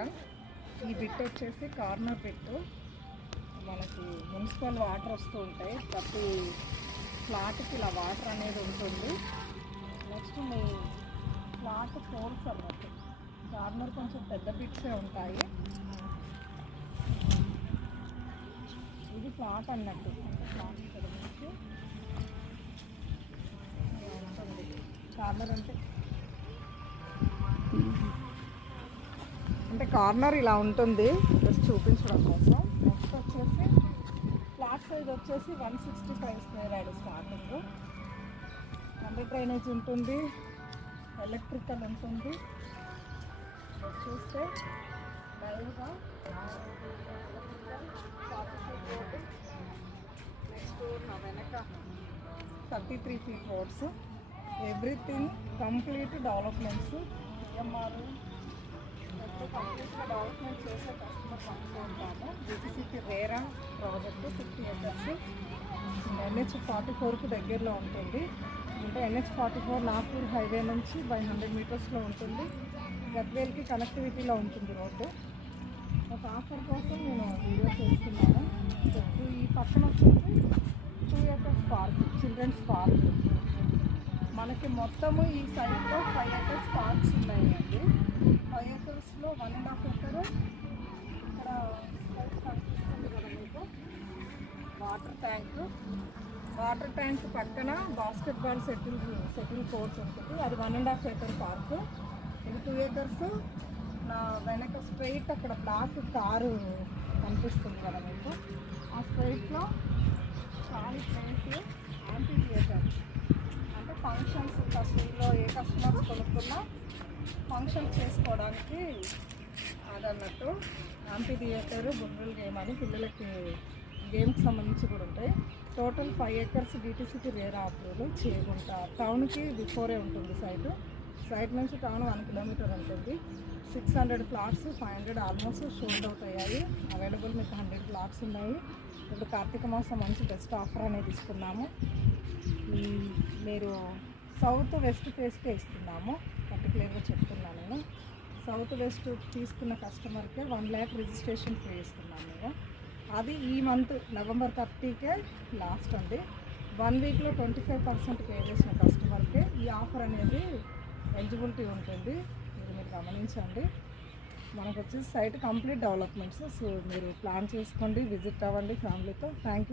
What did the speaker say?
Second. ఈ bit వచ్చేసి corner bit. మనకి మున్సిపల్ వాటర్ వస్తూ ఉంటాయి, ప్రతి ఫ్లాట్కి ఇలా వాటర్ అనేది ఉంటుంది. నెక్స్ట్ మీ ఫ్లాట్ హోల్స్ అన్నట్టు కార్నర్ కొంచెం పెద్ద బిట్సే ఉంటాయి. ఇది ఫ్లాట్ అన్నట్టు, అంటే ఫ్లాట్ ఇక్కడ నుంచి ఉంటుంది. కార్నర్ అంటే కార్నర్ ఇలా ఉంటుంది, జస్ట్ చూపించడం కోసం. నెక్స్ట్ వచ్చేసి ఫ్లాట్ సైజ్ వచ్చేసి 165 square yard starting. Under drainage ఉంటుంది, ఎలక్ట్రికల్ ఉంటుంది. చూస్తే లైవ్గా నెక్స్ట్ నా వెనక 33 feet roads. Everything complete developments. EMR కంప్లీట్గా డెవలప్మెంట్ చేసే కస్టమర్ పంపుకుంటాము. జీటీసీకి రేరా ప్రాజెక్టు 50 acres NH44కు దగ్గరలో ఉంటుంది. అంటే NH44 నాగ్పూర్ హైవే నుంచి బై 100 మీటర్స్లో ఉంటుంది. గద్వేల్కి కనెక్టివిటీలో ఉంటుంది రోడ్డు. ఒక ఆఫర్ కోసం నేను వీడియో చేస్తున్నాను. ఈ పక్కన వచ్చేసి 2 acres పార్క్, చిల్డ్రన్స్ పార్క్. మనకి మొత్తము ఈ సైడ్లో 5 acres పార్క్స్ ఉన్నాయండి. 5 acresలో 1.5 acre ఇక్కడ కనిపిస్తుంది కదా మీకు వాటర్ ట్యాంక్ పక్కన బాస్కెట్బాల్ సెటిల్ కోర్ట్స్ ఉంటుంది. అది 1.5 acre పార్క్. ఇది 2 acres. నా వెనక స్ట్రైట్ అక్కడ బ్లాక్ కారు కనిపిస్తుంది కదా మీకు, ఆ స్ట్రైట్లో ఖాళీ ప్లేస్ యాంటీ థియేటర్. అంటే ఫంక్షన్స్ కస్టమర్లో ఏ కస్టమర్స్ కొనుక్కున్నా ఫంక్షన్స్ చేసుకోవడానికి అదన్నట్టు. యాంటీ థియేటర్, బుర్రల్ గేమ్ అని పిల్లలకి గేమ్కి సంబంధించి కూడా ఉంటాయి. టోటల్ 5 acres డీటీసీకి రేరా అప్రూవల్. చేయకుండా టౌన్కి బిఫోరే ఉంటుంది సైట్ నుంచి టౌన్ 1 kilometer ఉంటుంది. 600 ప్లాట్స్, 500 ఆల్మోస్ట్ షోల్డ్ అవుట్ అయ్యాయి. అవైలబుల్ మీకు 100 ప్లాట్స్ ఉన్నాయి. ఇప్పుడు కార్తీక మాసం మంచి బెస్ట్ ఆఫర్ అనేది ఇస్తున్నాము. మీరు సౌత్ వెస్ట్ ఫేస్కే ఇస్తున్నాము, పర్టికులర్గా చెప్తున్నాను నేను. సౌత్ వెస్ట్ తీసుకున్న కస్టమర్కే 1 lakh రిజిస్ట్రేషన్ ఫీ ఇస్తున్నాము మేము. అది ఈ మంత్ November 30కే లాస్ట్ అండి. 1 weekలో 25% పే చేసిన కస్టమర్కే ఈ ఆఫర్ అనేది ఎలిజిబిలిటీ ఉంటుంది. ఇది మీరు గమనించండి. మనకు వచ్చేసి సైట్ కంప్లీట్ డెవలప్మెంట్స్. సో మీరు ప్లాన్ చేసుకోండి, విజిట్ అవ్వండి ఫ్యామిలీతో. Thank you.